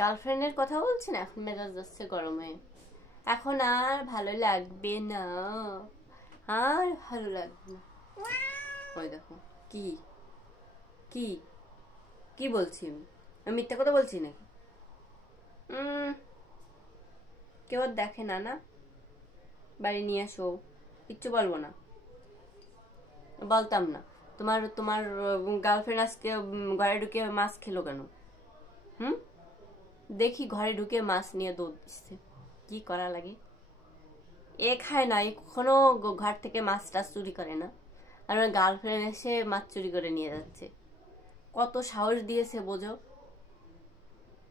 গার্লফ্রেন্ডের কথা বলছি না, এখন মেজাজ যাচ্ছে গরমে। এখন আর ভালো লাগবে না, আর ভালো লাগবে না। ওই দেখো, কি কি কি বলছি আমি মিথ্যা কথা বলছি নাকি? কেউ আর দেখে না না, বাড়ি নিয়ে আসো, কিচ্ছু বলবো না, বলতাম না। তোমার তোমার গার্লফ্রেন্ড আজকে ঘরে ঢুকে মাছ খেলো কেন? হুম, দেখি ঘরে ঢুকে মাছ নিয়ে দৌড় দিচ্ছে, কি করা লাগে? এ খায় না, এ কখনো ঘর থেকে মাছ টাছ চুরি করে না, আর আমার গার্লফ্রেন্ড এসে মাছ চুরি করে নিয়ে যাচ্ছে। কত সাহস দিয়েছে বোঝো?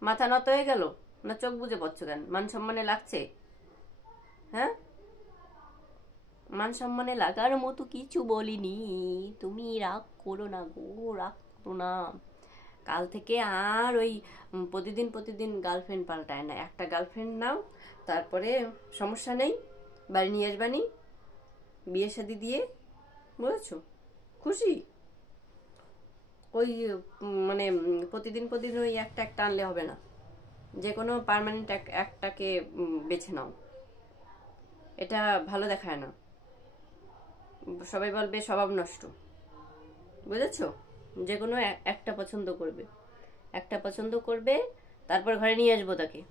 মাথা নত হয়ে গেল না? চোখ বুঝে পড়ছো কেন? মান সম্মানে লাগছে? হ্যাঁ, মান সম্মানে লাগার মতো কিছু বলিনি। তুমি রাগ করো না গো, রাগ করো না। কাল থেকে আর ওই প্রতিদিন প্রতিদিন গার্লফ্রেন্ড পাল্টায় না, একটা গার্লফ্রেন্ড নাও, তারপরে সমস্যা নেই, বাড়ি নিয়ে আসবানি, বিয়ে শাদি দিয়ে, বুঝেছো? খুশি? ওই মানে প্রতিদিন প্রতিদিন ওই একটা একটা আনলে হবে না, যে কোনো পার্মানেন্ট একটাকে বেছে নাও। এটা ভালো দেখায় না, সবাই বলবে স্বভাব নষ্ট, বুঝেছো? যে কোনো একটা পছন্দ করবে, একটা পছন্দ করবে, তারপর ঘরে নিয়ে আসবো তাকে।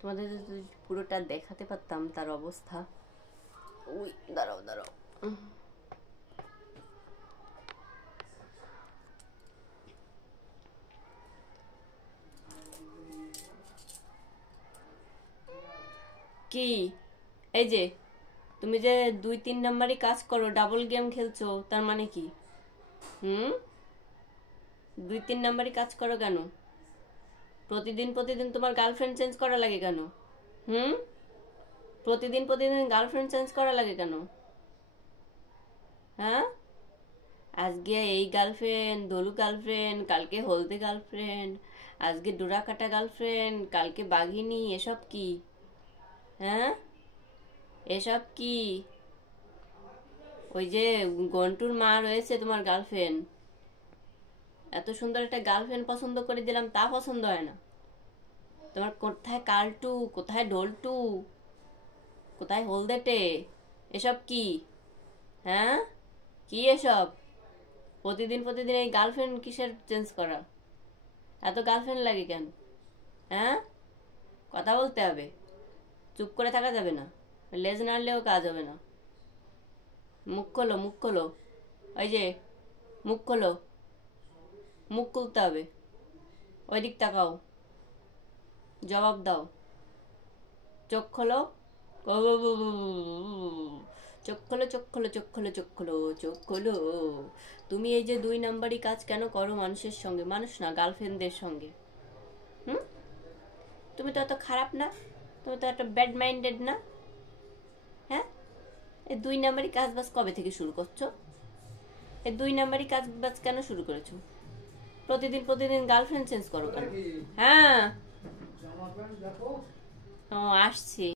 তোমাদের যদি পুরোটা দেখাতে পারতাম তার অবস্থা। ওই দাঁড়াও দাঁড়াও, কি এই যে তুমি যে 2-3 নাম্বারই কাজ করো, ডাবল গেম খেলছো, তার মানে কি? হুম, 2-3 নাম্বারই কাজ করো কেন? প্রতিদিন প্রতিদিন তোমার গার্লফ্রেন্ড চেঞ্জ করা লাগে কেন? হুম, প্রতিদিন প্রতিদিন গার্লফ্রেন্ড চেঞ্জ করা লাগে কেন? হ্যাঁ, আজকে এই গার্লফ্রেন্ড, দলু গার্লফ্রেন্ড, কালকে হলদে গার্লফ্রেন্ড, আজকে ডোরা কাটা গার্লফ্রেন্ড, কালকে বাঘিনী, এসব কি? হ্যাঁ, এসব কি? ওই যে গন্টুর মা রয়েছে তোমার গার্লফ্রেন্ড, এত সুন্দর একটা গার্লফ্রেন্ড পছন্দ করে দিলাম, তা পছন্দ হয় না তোমার? কোথায় কালটু, কোথায় ঢোলটু, কোথায় হলদেটে, এসব কি? হ্যাঁ, কি এসব? প্রতিদিন প্রতিদিন এই গার্লফ্রেন্ড কিসের চেঞ্জ করা? এত গার্লফ্রেন্ড লাগে কেন? হ্যাঁ, কথা বলতে হবে, চুপ করে থাকা যাবে না, লেজ নাড়লেও কাজ হবে না। মুখ খোলো, মুখ খোলো, ওই যে মুখ খোলো, মুখ খুলতে হবে, ওই দিক তাকাও, জবাব দাও, চোখ খোলো, চোখ খোলো, চোখ খোলো, চোখ খোলো, চোখ খোলো, চোখ খোলো। তুমি এই যে 2 নাম্বারই কাজ কেন করো মানুষের সঙ্গে? মানুষ না, গার্লফ্রেন্ডদের সঙ্গে। হুম, তুমি তো এত খারাপ না, তুমি তো একটা ব্যাড মাইন্ডেড না। হ্যাঁ, এই 2 নাম্বারই কাজ বাজ কবে থেকে শুরু করছো? এই 2 নাম্বারই কাজ বাজ কেন শুরু করেছো? প্রতিদিন প্রতিদিন গার্লফ্রেন্ড চেঞ্জ করো কেন? হ্যাঁ, ও আসছি।